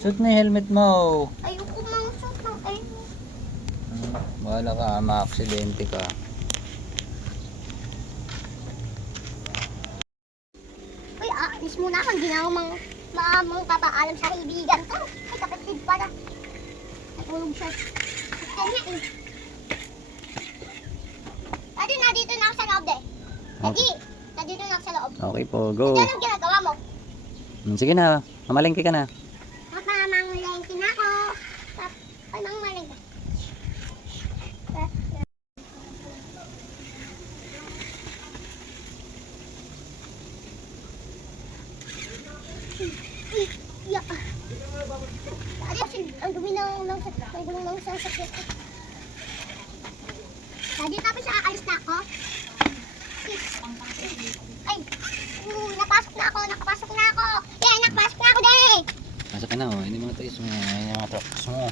Suot na yung helmet mo. Ayoko mang suot ng helmet. Bahala ka, ma-aksidente ka. Uy, aalis muna ako. Hindi na ako mang papaalam sa kaibigan ko. Ay, kapatid pala. Natulog siya. Kanya eh. Daddy, nandito na ako sa loob eh. Daddy, nandito na ako sa loob. Okay po, go. Ito anong ginagawa mo? Sige na, mamalengke ka na. Mamangulengke na ako. Ay, mangulengke. Yeah. Ang dumi ng sasakyan ko. Daddy, tapos aalis na ako. Ay, napasok na ako. Yeah, nakapasok na ako, Daddy. Pasok ka na, oh. Hindi mga toys mo. Hindi mga trucks mo.